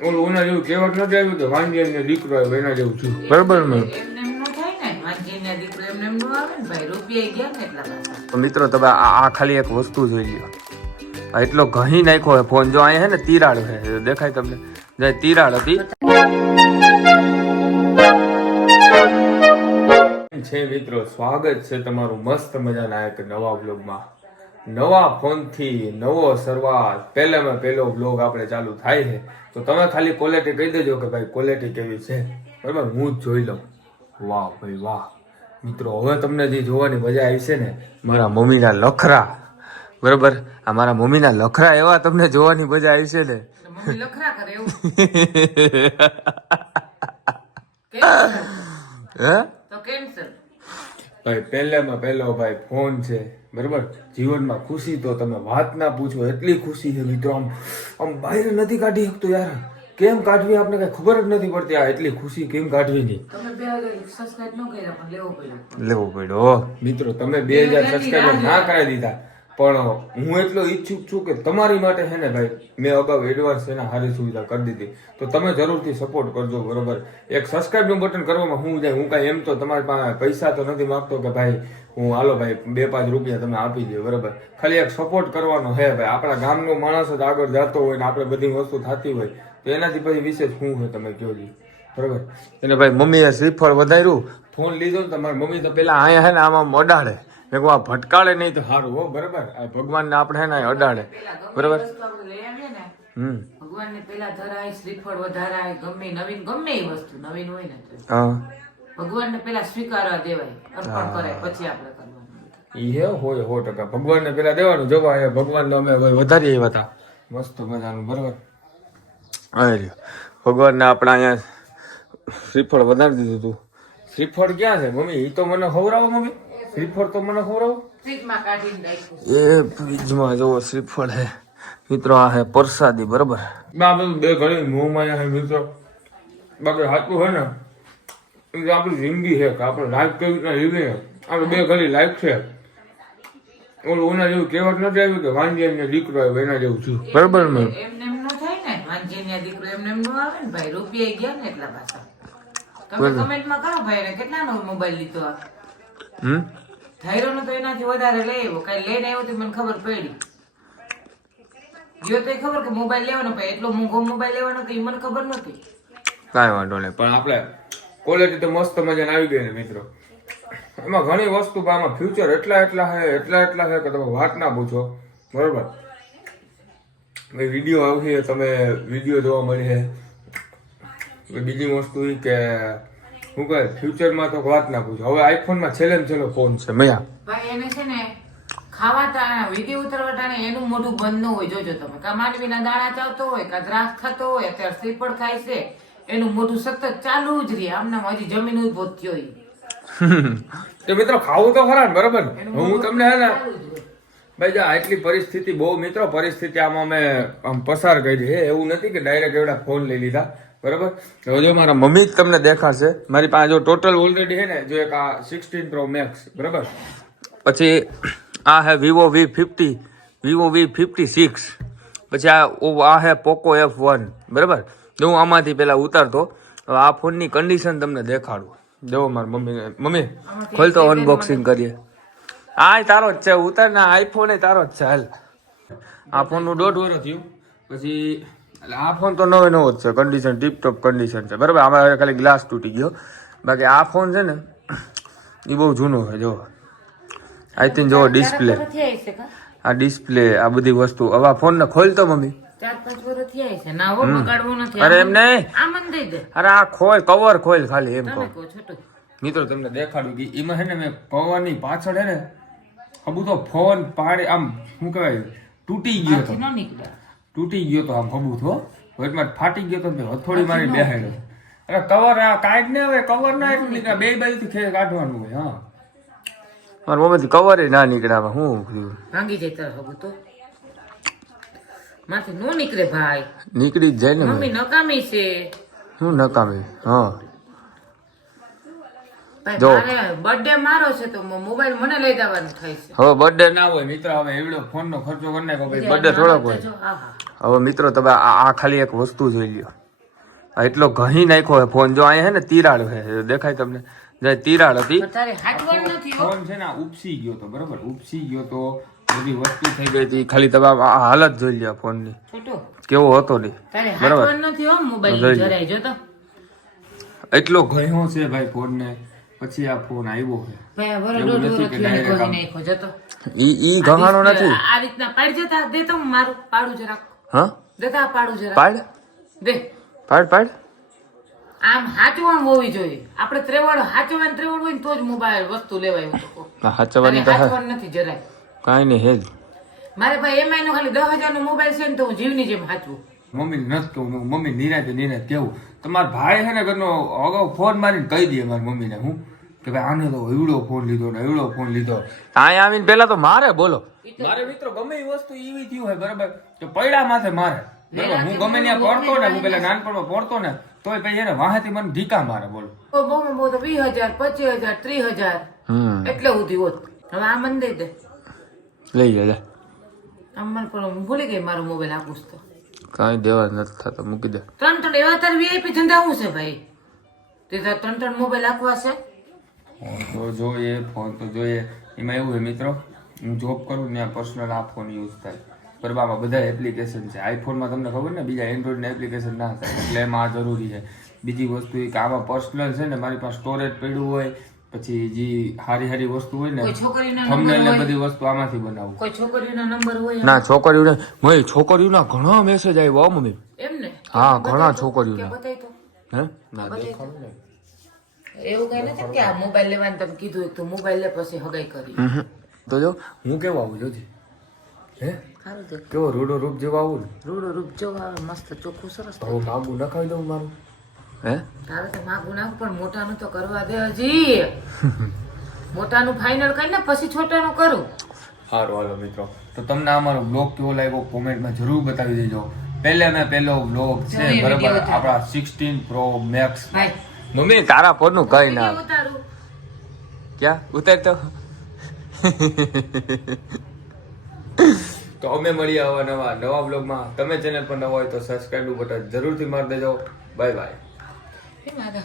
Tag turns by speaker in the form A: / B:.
A: ઓલું ઓના જેવું કહેવત નથી આવ્યું કે વાંજિયા ને દીકરો આવ્યો એના જેવું છું બરાબર ને? તો મિત્રો તમે આ ખાલી એક વસ્તુ જોઈ લ્યો. એટલો ઘણી નાખ્યો હોય ફોન. જો અહીંયા છે ને તિરાડ છે દેખાય તમને. જે તિરાડ હતી. છે મિત્રો સ્વાગત છે તમારું મસ્ત મજાના એક નવા બ્લોગમાં નવા ફોનથી નવો શરૂઆત પહેલામાં પહેલો બ્લોગ આપણે ચાલુ થાય છે. તો તમે ખાલી ક્વોલિટી કહી દેજો કે ભાઈ ક્વોલિટી કેવી છે. બરાબર? હું જ જોઈ લઉં. વાહ ભાઈ વાહ. મિત્રો હવે તમને જે જોવાની મજા આવી છે ને મારા મમ્મીના લખરા. બરાબર? આ મારા મમ્મીના લખરા એવા તમને જોવાની મજા આવી છે ને.
B: લખરા કરે એવું.
A: હે?
B: તો
A: ભાઈ પહેલામાં પહેલો ભાઈ ફોન છે બરાબર? જીવનમાં ખુશી તો તમે વાત ના પૂછો એટલી ખુશી છે મિત્રો. આમ આમ બહાર નથી કાઢી શકતો યાર. કેમ કાઢવી આપણે કઈ ખબર જ નથી પડતી આ એટલી ખુશી કેમ કાઢવી નહીં
B: તમે બે હજાર સબસ્ક્રાઇબ ન કર્યા પણ લેવો પડ્યો.
A: લેવો પડ્યો. મિત્રો તમે બે હજાર સબસ્ક્રાઈબર ના કરાવી દીધા. પણ હું એટલો ઈચ્છુક છું કે તમારી માટે છે ને ભાઈ, મેં અગાઉ એડવાન્સ એના સારી સુવિધા કરી દીધી. તો તમે જરૂરથી સપોર્ટ કરજો, બરોબર? એક સબસ્ક્રાઈબનું બટન કરવામાં હું જાય, હું કાંઈ એમ તો તમારી પાસે પૈસા તો નથી માગતો કે ભાઈ, હું હાલો ભાઈ, બે પાંચ રૂપિયા તમે આપી દે બરોબર? ખાલી એક સપોર્ટ કરવાનો હે ભાઈ. આપણા ગામનો માણસ જ આગળ જતો હોય ને આપણે બધી વસ્તુ થતી હોય, તો એનાથી પછી વિશેષ શું છે તમે કહો જી? બરોબર? અને ભાઈ મમ્મીએ શ્રીફળ વધાર્યું, ફોન લીધો ને તમારી મમ્મી તો પેલા અહીંયા હે ને આમાં અડાડે. મેં કહું આ ભટકાળે નહીં તો સારું હો બરાબર? આ ભગવાનને આપણે હે ને અડાડે. બરાબર? હમ.
B: ભગવાનને પેલા ધરાય શ્રીફળ વધારાય ગમે નવીન ગમે એ વસ્તુ નવીન હોય ને
A: હા.
B: ભગવાનને પેલા સ્વીકારવા દેવાય અર્પણ કરે પછી આપણે કરવાનું.
A: હે હોય સો ટકા. ભગવાનને પેલા દેવાનું જોવા એ ભગવાનને અમે વધારી આવ્યા હતા. મસ્ત મજાનું બરાબર? રહ્યો. ભગવાનને આપણે અહીંયા શ્રીફળ વધારી દીધું હતું. શ્રીફળ ક્યાં છે મમ્મી? એ તો મને ખવડાવો મમ્મી. શ્રીફળ તો મને ખવડાવો એ ફ્રીજમાં જવો શ્રીફળ હે મિત્રો આ હે પ્રસાદી બરાબર? આ બધું બે ઘડી મોંમાં હે મિત્રો. બાકી સાચું હે ને એ આપણી જિંદગી છે કે આપણે લાઈફ કેવી રીતના જીવીએ. આપણે બે ઘડી લાઈફ છે. ઓલું ઓના જેવું કહેવત નથી આવ્યું કે વાંજિયા ને દીકરો આવ્યો એના જેવું છું બરાબર
B: મેં એમ ન થાય ને વાંચીને દીકરો એમને એમ ન આવે ને ભાઈ રૂપિયા ગયા ને એટલા પાછા. તમે કમેન્ટમાં કહો ભાઈ કેટલાનો મોબાઈલ લીધો?
A: હમ?
B: ધાયરો તો એનાથી વધારે લઈ આવ્યો. કઈ લઈને આવ્યો તો મને ખબર પડી. ગયો તો ખબર કે મોબાઈલ લેવાનો પણ એટલો મોંઘો મોબાઈલ લેવાનો તો એ મને ખબર નથી
A: કાંઈ વાંધો નહીં. પણ આપણે ક્વોલિટી તો મસ્ત મજાને આવી ગઈ ને મિત્રો. એમાં ઘણી વસ્તુ આમાં ફ્યુચર એટલા એટલા છે એટલા એટલા છે કે તમે વાત ના પૂછો. બરોબર? વીડિયો આવશે, તમે વીડિયો જોવા મળી છે બીજી વસ્તુ કે શું કહે ફ્યુચરમાં તો વાત ના પૂછો હવે આઈફોનમાં છેલ્લે ને છેલ્લો ફોન છે. મયા.
B: ભાઈ એને છે ને ખાવા ટાણે વિધિ ઉતરવા ટાણે એનું મોઢું બંધ ન હોય. જોજો તમે. કા માંડવીના દાણા ચાવતો હોય કા દ્રાક્ષ ખાતો હોય અત્યારે શ્રીફળ ખાય છે. એનું મોઢું સતત ચાલુ જ રહે. આમનામ હજી જમીન ઊભો થયો.
A: તો મિત્રો ખાવું તો ખરા ને બરાબર હું તમને હે ને ભાઈ જો આટલી પરિસ્થિતિ બહુ મિત્રો પરિસ્થિતિ આમાં અમે આમ પસાર કરી છે. એવું નથી કે ડાયરેક્ટ એવડા ફોન લઈ લીધા. બરાબર? હવે જો મારા મમ્મી જ તમને દેખાશે મારી પાસે જો ટોટલ ઓલરેડી છે ને જો એક આ સિક્સટીન પ્રો મેક્સ બરાબર? પછી આ હે Vivo V fifty Vivo V fifty six પછી આ ઓ- આ હે પોકો એફ વન બરાબર? જો હું આમાંથી પહેલાં ઉતારતો આ ફોનની કન્ડિશન તમને દેખાડું. જો મારી મમ્મી મમ્મી ખોલ તો અનબોક્સિંગ કરીએ. હા તારો જ છે ઉતાર ના આઈફોન એ તારો જ છે હાલ. આ ફોનનું દોઢ વર્ષ થયું. પછી એટલે આ ફોન તો નવો નવો જ છે. કન્ડિશન ટીપ ટોપ કન્ડિશન છે. બરાબર? આમાં ખાલી ગ્લાસ તૂટી ગયો. બાકી આ ફોન છે ને એ બહુ જૂનો છે જો આઈ થિંક જો ડિસ્પ્લે? આ ડિસ્પ્લે આ બધી વસ્તુ. હવે ફોન ને ખોલતો મમ્મી.
B: હો
A: અરે એમ નહીં. અરે આ ખોલ કવર ખોલ ખાલી એમ કહો. મિત્રો તમને દેખાડું કે એમાં છે ને મેં પવનની પાછળ હે ને અબુ તો ફોન પાડે આમ શું કહેવાય તૂટી ગયો તો
B: હાથથી ન નીકળ્યા
A: તૂટી ગયો તો આમ હબુ થો. વચમાં ફાટી ગયો તો હથોડી મારી બેહાડ્યો. અરે કવર આ કાઢ ને હવે કવર ના એટલું નીકળે. બે બાજુથી ખેર કાઢવાનું હોય હા. મારા મમ્મીથી કવર ના નીકળ્યા હું થયું
B: ભાંગી જાય તાર તો. માથે નો નીકળે ભાઈ.
A: નીકળી જ જાય ને
B: મમ્મી નકામી છે.
A: શું નકામી હા. જો.
B: બર્થડે મારો છે તો મોબાઈલ મને લઈ જવાનું થાય છે.
A: હવે બર્થડે ના હોય મિત્ર હવે એવડો ફોન નો ખર્ચો કરી નાખો ભાઈ. બર્થડે થોડોક હોય. હવે મિત્રો તમે આ ખાલી એક વસ્તુ જોઈ લ્યો. આ એટલો ઘહી નાખ્યો હે ફોન. જો અહીંયા હે ને તિરાડ હે દેખાય તમને. જે તિરાડ હતી. ફોન છે ને ઉપસી ગયો તો બરોબર? ઉપસી ગયો તો બધી વસ્તુ થઈ ગઈ હતી. ખાલી તમે આ હાલત જોઈ લ્યો ફોનની કેવો હતો નહીં
B: તારે
A: બરાબર.
B: નથી હો મોબાઈલ જરાય જો તો.
A: એટલો ઘયો છે ભાઈ ફોન ને પછી આ ફોન આવ્યો ઈ ઈ નથી?
B: રીતના પાડ જતા દે તો મારું પાડું જરાક.
A: હા?
B: દેતા પાડું જરાક.
A: પાડ?
B: દે.
A: પાડ પાડ.
B: આમ હાચવણ હોવી જોઈએ. આપણે ત્રેવડ હાચવણ ત્રેવડ હોય ને તો જ મોબાઈલ વસ્તુ લેવાય તો
A: હાચવાની તો
B: હાચવણ નથી જરાય.
A: કાંઈ નહીં હેજ
B: મારે ભાઈ એમઆઈ નો ખાલી દસ હજાર નો મોબાઈલ છે ને તો હું જીવની જેમ હાચવું.
A: મમ્મી નથી કહું મમ્મી નિરાતે નિરાતે કેવું? તમારા ભાઈ છે ને ઘરનો અગાઉ ફોન મારીને કહી દે મારી મમ્મીને હું કે ભાઈ આને તો એવડો ફોન લીધો ને એવડો ફોન લીધો. અહીંયા આવીને પેલા તો મારે બોલો. મારે મિત્રો ગમે એ વસ્તુ એવી થયું હોય બરાબર? કે પૈડા માથે મારે. બરાબર? હું ગમે ત્યાં પડતો ને હું પેલા નાનપણમાં પડતો ને તોય પછી એને વાહેથી મને ઢીકા મારે બોલો.
B: તો બહુ બહુ તો વીસ હજાર પચીસ હજાર ત્રીસ હજાર. એટલે સુધી હોત. હવે આ મને દઈ દે.
A: લઈ જાય
B: આમ મને ભૂલી ગઈ મારો મોબાઈલ આપું તો
A: કાંઈ દેવા નથી થતા મૂકી દે.
B: ત્રણ ત્રણ એવા તાર વીઆઈપી ધંધા શું છે ભાઈ? તે તાર ત્રણ ત્રણ મોબાઈલ આપવા છે?
A: તો જોઈએ ફોન તો જોઈએ. એમાં એવું છે મિત્રો હું જોબ કરું ને પર્સનલ આ ફોન યુઝ થાય. ગરબામાં આમાં બધા એપ્લિકેશન છે. આઈફોનમાં તમને ખબર ને બીજા એન્ડ્રોઈડના એપ્લિકેશન ના થાય. એટલે એમાં આ જરૂરી છે. બીજી વસ્તુ એ કે આમાં પર્સનલ છે ને મારી પાસે સ્ટોરેજ પડ્યું હોય પછી જે હારી હારી વસ્તુ હોય ને
B: કોઈ છોકરીના
A: થંબનેલ બધી વસ્તુ આમાંથી બનાવું.
B: કોઈ છોકરીના નંબર હોય
A: ના છોકરીઓને મય છોકરીઓના ઘણા મેસેજ આવ્યો મમ્મી.
B: એમ ને?
A: હા ઘણા
B: કે
A: છોકરીઓના હે? ના દેખાવ ને.
B: એવું કઈ નથી કે આ મોબાઈલ લેવાનું તમે કીધું એક તો મોબાઈલ લે પછી હગાઈ કરી.
A: તો જો હું કેવો આવું જોજે. હે? કેવો રૂડો રૂપ જેવો આવું ને.
B: રૂડો રૂપ જેવો આવે મસ્ત ચોખ્ખું સરસ
A: હું માગું નખાવી દઉં મારું. હે?
B: તારે તો માગું નાખ પણ મોટાનું તો કરવા દે હજી. મોટાનું ફાઇનલ કરીને પછી છોટાનું કરું.
A: સારું હાલો મિત્રો. તો તમને અમારો બ્લોગ કેવો લાગ્યો કોમેન્ટમાં જરૂર બતાવી દેજો. પહેલે મેં પહેલો બ્લોગ છે બરાબર આપણા સિક્સટીન પ્રો મેક્સ મમ્મી તારા ફોનનું કઈ ના.
B: ઉતારું.
A: ક્યાં? ઉતાર તો તો અમે મળીએ આવા નવા નવા બ્લોગમાં તમે ચેનલ પર નવા હોય તો સબસ્ક્રાઈબ બટન જરૂરથી મારી દેજો. બાય બાય
B: કેમ આગળ